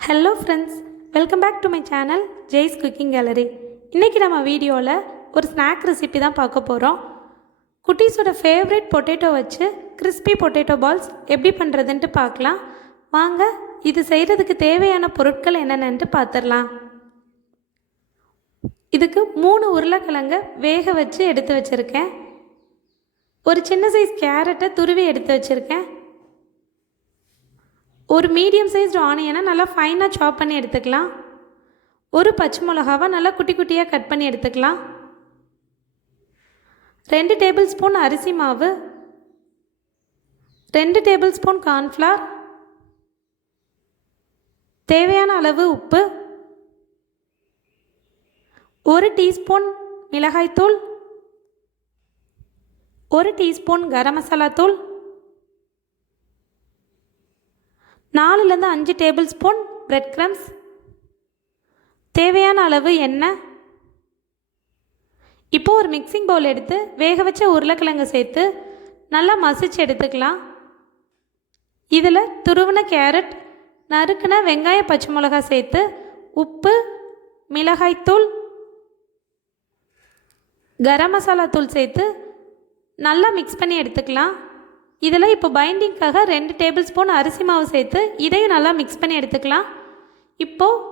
Hello friends, welcome back to my channel Jay's Cooking Gallery. இன்னைக்கு நம்ம வீடியோல ஒரு ஸ்நாக் ரெசிபி தான் பார்க்க போறோம். குட்டீஸோட ஃபேவரட் பொட்டேட்டோ வச்சு crispy potato balls எப்படி பண்றதுன்னு பார்க்கலாம். வாங்க இது செய்யிறதுக்கு தேவையான பொருட்கள் என்னென்னன்னு பார்த்தறலாம். இதுக்கு 3 உருளைக்கிழங்க வேக வச்சு எடுத்து வச்சிருக்கேன். ஒரு சின்ன சைஸ் கேரட்டை துருவி எடுத்து வச்சிருக்கேன். ஒரு மீடியம் சைஸ்டு ஆனியனை நல்லா ஃபைனாக சாப் பண்ணி எடுத்துக்கலாம். ஒரு பச்சை மிளகாவை நல்லா குட்டி குட்டியாக கட் பண்ணி எடுத்துக்கலாம். 2 டேபிள் ஸ்பூன் அரிசி மாவு, 2 டேபிள் ஸ்பூன் கார்ன்ஃப்ளவர், தேவையான அளவு உப்பு, 1 டீஸ்பூன் மிளகாய்த்தூள், 1 டீஸ்பூன் கரம் மசாலா தூள், 4லேருந்து 5 டேபிள் ஸ்பூன் பிரெட் க்ரம்ஸ், தேவையான அளவு எண்ணெய். இப்போது ஒரு மிக்சிங் பவுல் எடுத்து வேக வச்ச உருளைக்கிழங்கு சேர்த்து நல்லா மசிச்சு எடுத்துக்கலாம். இதில் துருவின கேரட், நறுக்குன வெங்காய பச்சை மிளகா சேர்த்து உப்பு, மிளகாய்த்தூள், கரம் மசாலா தூள் சேர்த்து நல்லா மிக்ஸ் பண்ணி எடுத்துக்கலாம். இதில் இப்போ பைண்டிங்காக 2 டேபிள் ஸ்பூன் அரிசி மாவு சேர்த்து இதையும் நல்லா மிக்ஸ் பண்ணி எடுத்துக்கலாம். இப்போது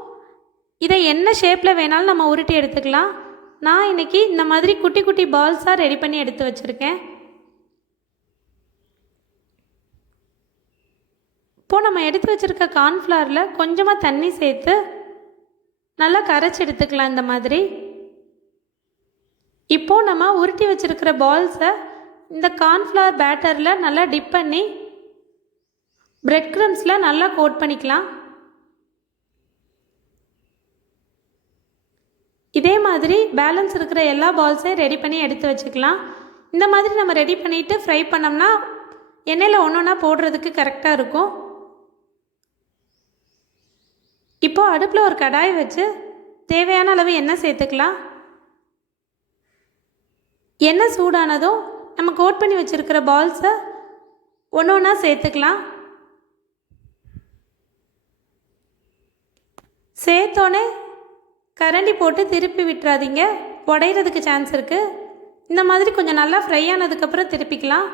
இதை என்ன ஷேப்பில் வேணாலும் நம்ம உருட்டி எடுத்துக்கலாம். நான் இன்றைக்கி இந்த மாதிரி குட்டி குட்டி பால்ஸாக ரெடி பண்ணி எடுத்து வச்சுருக்கேன். இப்போது நம்ம எடுத்து வச்சுருக்க கார்ன்ஃப்ளவரில் கொஞ்சமாக தண்ணி சேர்த்து நல்லா கரைச்சி எடுத்துக்கலாம். இந்த மாதிரி இப்போது நம்ம உருட்டி வச்சுருக்கிற பால்ஸை இந்த கார்ன்ஃப்ளவர் பேட்டரில் நல்லா டிப் பண்ணி பிரெட் க்ரம்ஸில் நல்லா கோட் பண்ணிக்கலாம். இதே மாதிரி பேலன்ஸ் இருக்கிற எல்லா பால்ஸையும் ரெடி பண்ணி எடுத்து வச்சுக்கலாம். இந்த மாதிரி நம்ம ரெடி பண்ணிவிட்டு ஃப்ரை பண்ணோம்னா எண்ணெயில் ஒன்றா போடுறதுக்கு கரெக்டாக இருக்கும். இப்போது அடுப்பில் ஒரு கடாய் வச்சு தேவையான அளவு எண்ணெய் சேர்த்துக்கலாம். எண்ணெய் சூடானதும் நம்ம கோட் பண்ணி வச்சுருக்கிற பால்ஸை ஒன்றா சேர்த்துக்கலாம். சேர்த்தோன்னே கரண்டி போட்டு திருப்பி விட்டுறாதீங்க, உடையிறதுக்கு சான்ஸ் இருக்குது. இந்த மாதிரி கொஞ்சம் நல்லா ஃப்ரை ஆனதுக்கப்புறம் திருப்பிக்கலாம்.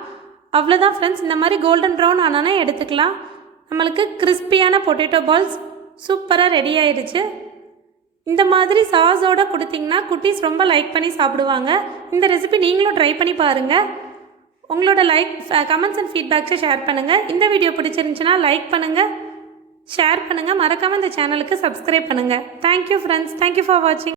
அவ்வளோதான் ஃப்ரெண்ட்ஸ், இந்த மாதிரி கோல்டன் ப்ரௌன் ஆனானே எடுத்துக்கலாம். நம்மளுக்கு கிறிஸ்பியான பொட்டேட்டோ பால்ஸ் சூப்பராக ரெடி ஆயிடுச்சு. இந்த மாதிரி சாஸோடு கொடுத்திங்கன்னா குட்டீஸ் ரொம்ப லைக் பண்ணி சாப்பிடுவாங்க. இந்த ரெசிபி நீங்களும் ட்ரை பண்ணி பாருங்கள். உங்களோட கமெண்ட்ஸ் அண்ட் ஃபீட்பேக்ஸை ஷேர் பண்ணுங்கள். இந்த வீடியோ பிடிச்சிருந்துச்சுன்னா லைக் பண்ணுங்கள், ஷேர் பண்ணுங்கள், மறக்காமல் இந்த சேனலுக்கு சப்ஸ்கிரைப் பண்ணுங்கள். தேங்க்யூ ஃப்ரெண்ட்ஸ், தேங்க்யூ ஃபார் வாட்சிங்.